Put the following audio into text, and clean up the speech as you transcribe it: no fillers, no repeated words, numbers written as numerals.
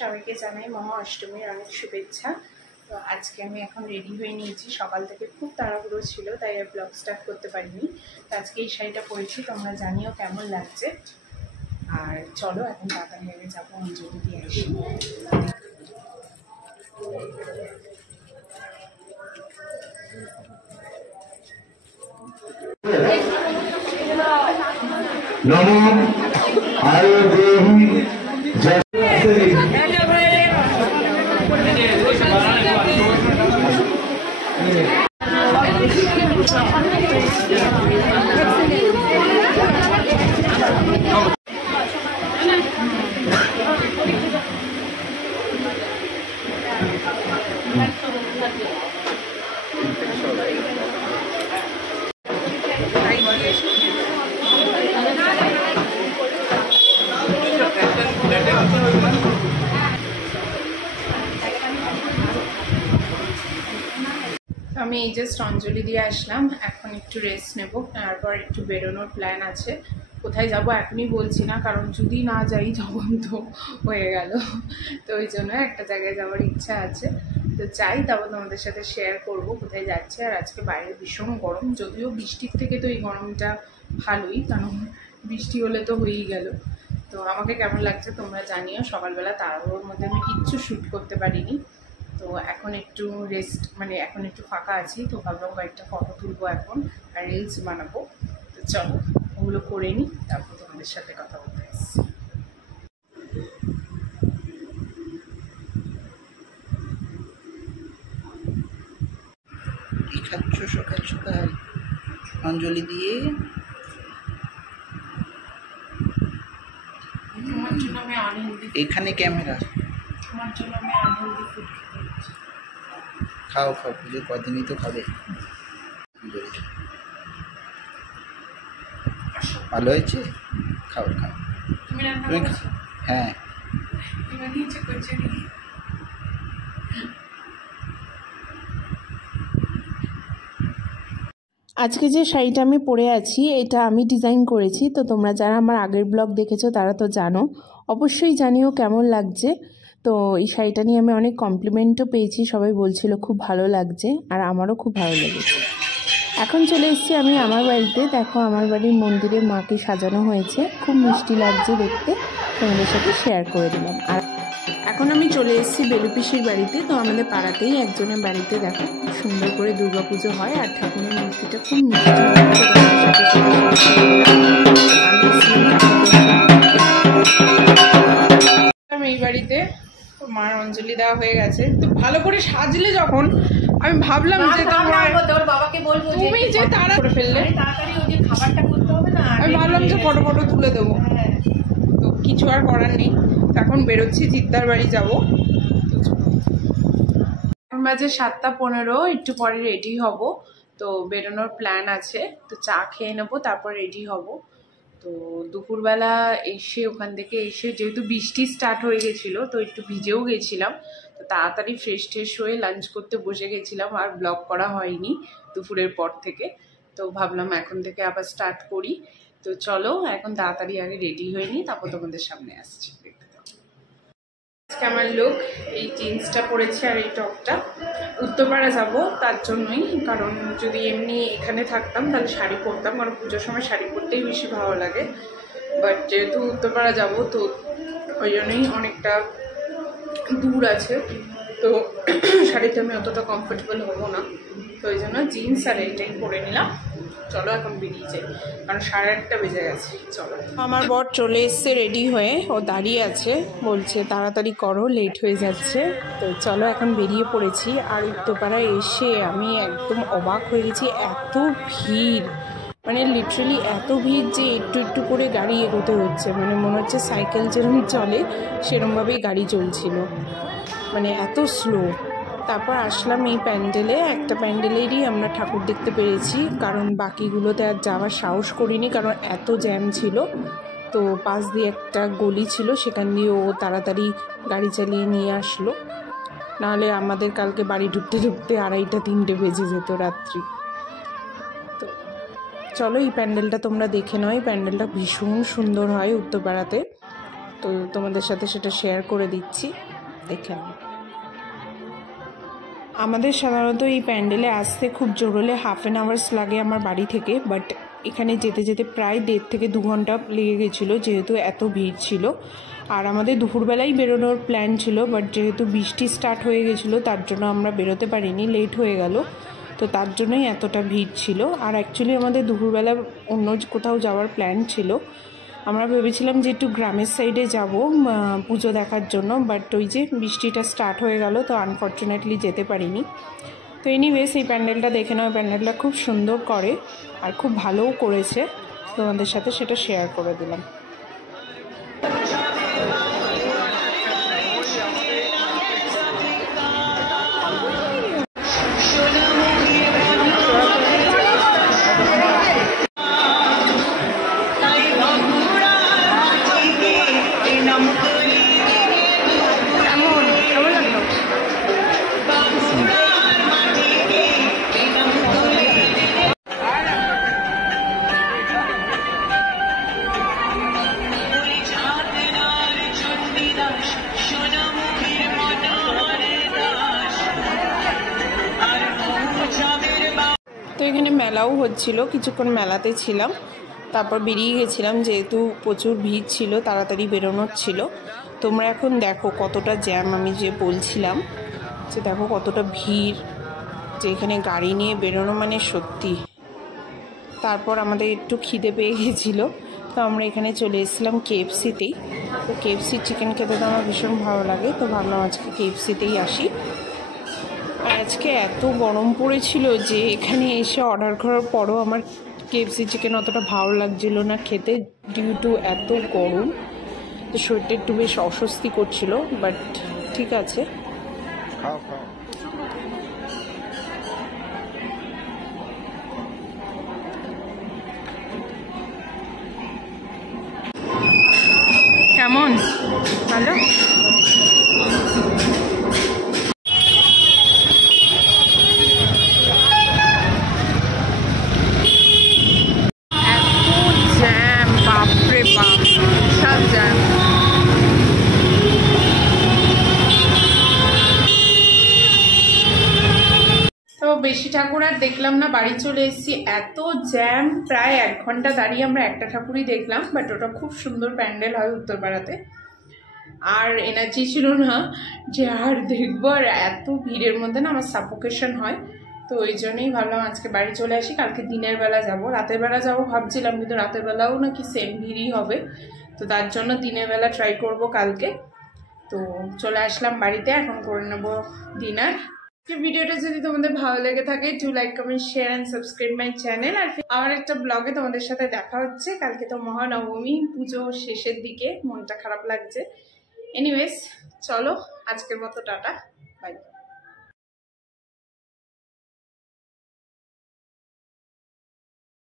সবাইকে জানাই মহা অষ্টমীর অনেক শুভেচ্ছা। তো আজকে আমি এখন রেডি হয়ে নিয়েছি, সকাল থেকে খুব তাড়াহুড়ো ছিল তাই আর ব্লগ স্টার্ট করতে পারিনি। তো আজকে এই শাড়িটা পরেছি, তোমরা জানিও কেমন লাগছে। আর চলো এখন তাড়াতাড়ি আগে যাবো অঞ্জলি দিয়ে আসি। নমো আয়ো দেহি জয় আমি এই জাস্ট অঞ্জলি দিয়ে আসলাম, এখন একটু রেস্ট নেব, তারপর একটু বেরোনোর প্ল্যান আছে। কোথায় যাব এখনই বলছি না, কারণ যদি না যাই তখন তো হয়ে গেল। তো ওই জন্য একটা জায়গায় যাওয়ার ইচ্ছা আছে, তো যাই তারপর তোমাদের সাথে শেয়ার করব কোথায় যাচ্ছে। আর আজকে বাইরে ভীষণ গরম, যদিও বৃষ্টির থেকে তো এই গরমটা ভালোই, কারণ বৃষ্টি হলে তো হয়েই গেল। তো আমাকে কেমন লাগছে তোমরা জানিও। সকালবেলা তাড়াহুড়োর মধ্যে আমি কিচ্ছু শ্যুট করতে পারিনি, তো এখন একটু রেস্ট, মানে এখন একটু ফাঁকা আছি, তো ভাবলাম কয়েকটা ফটো তুলবো এখন আর রিলস বানাবো। তো চলো ওগুলো করে নিই, তারপর তোমাদের সাথে কথা বলতে আসছি। কি খাচ্ছ সকাল সকাল অঞ্জলি দিয়ে? তোমার জন্য আমি আনহেলদি, এখানে ক্যামেরা, তোমার জন্য আমি আনহেলদি ফুড খাচ্ছি। খাও খাও, পুজোর কদিনই তো খাবে। ভালো হয়েছে, খাও খাও। তুমি রান্না তুমি করেছো? হ্যাঁ। তুমি নিচে করছো নি? আজকে যে শাড়িটা আমি পরে আছি এটা আমি ডিজাইন করেছি, তো তোমরা যারা আমার আগের ব্লগ দেখেছো তারা তো জানো। অবশ্যই জানিও কেমন লাগছে। তো এই শাড়িটা নিয়ে আমি অনেক কমপ্লিমেন্টও পেয়েছি, সবাই বলছিল খুব ভালো লাগছে, আর আমারও খুব ভালো লেগেছে। এখন চলে এসেছি আমি আমার বাড়িতে। দেখো আমার বাড়ির মন্দিরে মাকে সাজানো হয়েছে, খুব মিষ্টি লাগছে দেখতে, তোমাদের সাথে শেয়ার করে দিলাম। আর এখন আমি চলে এসেছি বেলুপিসির বাড়িতে। তো আমাদের পাড়াতেই একজনের বাড়িতে দেখো খুব সুন্দর করে দুর্গাপুজো হয়, আর ঠাকুরের মূর্তিটা খুব মিষ্টি হয়। আমি এই বাড়িতে মার অঞ্জলি দেওয়া হয়ে গেছে, তো ভালো করে সাজলে যখন আমি ভাবলাম যে তোর বাবাকে বলবো তুমি যে তাড়া করে ফেললে, তাড়াতাড়ি ওই যে খাবারটা করতে হবে না, আমি ভাবলাম যে ফটো ফটো তুলে দেবো, তো কিছু আর করার নেই। এখন বেরোচ্ছি, জিদ্দার বাড়ি যাবো। এখন বাজে 7:15, একটু পরে রেডি হব, তো বেরোনোর প্ল্যান আছে। তো চা খেয়ে নেবো, তারপর রেডি হব। তো দুপুরবেলা এসে ওখান থেকে এসে যেহেতু বৃষ্টি স্টার্ট হয়ে গেছিলো, তো একটু ভিজেও গেছিলাম, তো তাড়াতাড়ি ফ্রেশ ট্রেশ হয়ে লাঞ্চ করতে বসে গেছিলাম, আর ব্লগ করা হয়নি দুপুরের পর থেকে। তো ভাবলাম এখন থেকে আবার স্টার্ট করি। তো চলো এখন তাড়াতাড়ি আগে রেডি হয়ে নিই, তারপর তোমাদের সামনে আসছি। আজকে আমার লুক, এই জিন্সটা পরেছি আর এই টপটা। উত্তরপাড়া যাব তার জন্যই, কারণ যদি এমনি এখানে থাকতাম তাহলে শাড়ি পরতাম, কারণ পুজোর সময় শাড়ি পরতেই বেশি ভালো লাগে। বাট যেহেতু উত্তরপাড়া যাব, তো ওই জন্যই অনেকটা দূর আছে, তো শাড়িতে আমি অতটা কমফোর্টেবল হবো না, তো ওই জন্য জিন্স আর এইটাই পরে নিলাম। চলো এখন বেরিয়ে যাই, কারণ 8:30 বেজে গেছে। চলো, আমার বর চলে এসছে রেডি হয়ে, ও দাঁড়িয়ে আছে, বলছে তাড়াতাড়ি করো লেট হয়ে যাচ্ছে। তো চলো এখন বেরিয়ে পড়েছি। আর উত্তরপাড়ায় এসে আমি একদম অবাক হয়ে গেছি, এত ভিড়, মানে লিটারালি এত ভিড় যে একটু একটু করে গাড়ি এগোতে হচ্ছে, মানে মনে হচ্ছে সাইকেল যেরকম চলে সেরকমভাবেই গাড়ি চলছিল, মানে এত স্লো। তারপর আসলাম এই প্যান্ডেলে, একটা প্যান্ডেলেরই আমরা ঠাকুর দেখতে পেরেছি, কারণ বাকিগুলোতে আর যাওয়ার সাহস করিনি, কারণ এত জ্যাম ছিল। তো পাশ দিয়ে একটা গলি ছিল, সেখান দিয়ে ও তাড়াতাড়ি গাড়ি চালিয়ে নিয়ে আসলো, নাহলে আমাদের কালকে বাড়ি ঢুকতে ঢুকতে 2:30-3টে বেজে যেত রাত্রি। তো চলো এই প্যান্ডেলটা তোমরা দেখে নাও, এই প্যান্ডেলটা ভীষণ সুন্দর হয় উত্তরপাড়াতে, তো তোমাদের সাথে সেটা শেয়ার করে দিচ্ছি। দেখে নাও। আমাদের সাধারণত এই প্যান্ডেলে আসতে খুব জোর হলে হাফ অ্যান আওয়ার্স লাগে আমার বাড়ি থেকে, বাট এখানে যেতে যেতে প্রায় 1.5 থেকে 2 ঘন্টা লেগে গেছিলো, যেহেতু এত ভিড় ছিল। আর আমাদের দুপুরবেলায় বেরোনোর প্ল্যান ছিল, বাট যেহেতু বৃষ্টি স্টার্ট হয়ে গেছিলো তার জন্য আমরা বেরোতে পারিনি, লেট হয়ে গেল, তো তার জন্যই এতটা ভিড় ছিল। আর অ্যাকচুয়ালি আমাদের দুপুরবেলা অন্য কোথাও যাওয়ার প্ল্যান ছিল, আমরা ভেবেছিলাম যে একটু গ্রামের সাইডে যাব পুজো দেখার জন্য, বাট ওই যে বৃষ্টিটা স্টার্ট হয়ে গেল, তো আনফর্চুনেটলি যেতে পারিনি। তো এনিওয়েজ এই প্যান্ডেলটা দেখে নাও, প্যান্ডেলটা খুব সুন্দর করে আর খুব ভালোও করেছে, তোমাদের সাথে সেটা শেয়ার করে দিলাম। তো এখানে মেলাও হচ্ছিল, কিছুক্ষণ মেলাতে ছিলাম, তারপর বেরিয়ে গেছিলাম যেহেতু প্রচুর ভিড় ছিল, তাড়াতাড়ি বেরোনোর ছিল। তোমরা এখন দেখো কতটা জ্যাম, আমি যে বলছিলাম যে দেখো কতটা ভিড়, যে এখানে গাড়ি নিয়ে বেরোনো মানে সত্যি। তারপর আমাদের একটু খিদে পেয়ে গেছিলো, তো আমরা এখানে চলে এসেছিলাম KFC-তেই। তো KFC-র চিকেন খেতে তো আমার ভীষণ ভালো লাগে, তো ভাবলাম আজকে KFC-তেই আসি। আর আজকে এত গরম পড়েছিল যে এখানে এসে অর্ডার করার পরও আমার KFC চিকেন অতটা ভালো লাগছিল না খেতে, ডিউ টু এত গরম, তো শরীরটা একটু বেশ অস্বস্তি করছিল, বাট ঠিক আছে। কেমন ভালো? বেশি ঠাকুর আর দেখলাম না, বাড়ি চলে এসেছি। এত জ্যাম, প্রায় 1 ঘন্টা দাঁড়িয়ে আমরা একটা ঠাকুরই দেখলাম, বাট ওটা খুব সুন্দর প্যান্ডেল হয় উত্তরপাড়াতে। আর এনার্জি ছিল না যে আর দেখবো, আর এত ভিড়ের মধ্যে না আমার সাফোকেশন হয়, তো ওই জন্যই ভাবলাম আজকে বাড়ি চলে আসি, কালকে দিনের বেলা যাব। রাতের বেলা যাবো ভাবছিলাম, কিন্তু রাতের বেলাও নাকি সেম ভিড়ই হবে, তো তার জন্য দিনের বেলা ট্রাই করব কালকে। তো চলে আসলাম বাড়িতে, এখন করে নেব ডিনার। ভিডিওটা যদি তোমাদের ভালো লেগে থাকে, do like, comment, share and subscribe my channel. আর আমার একটা ব্লগে তোমাদের সাথে দেখা হচ্ছে কালকে, তো মহানবমী, পুজো শেষের দিকে, মনটা খারাপ লাগছে। এনিওয়েজ চলো আজকের মতো টাটা, বাই।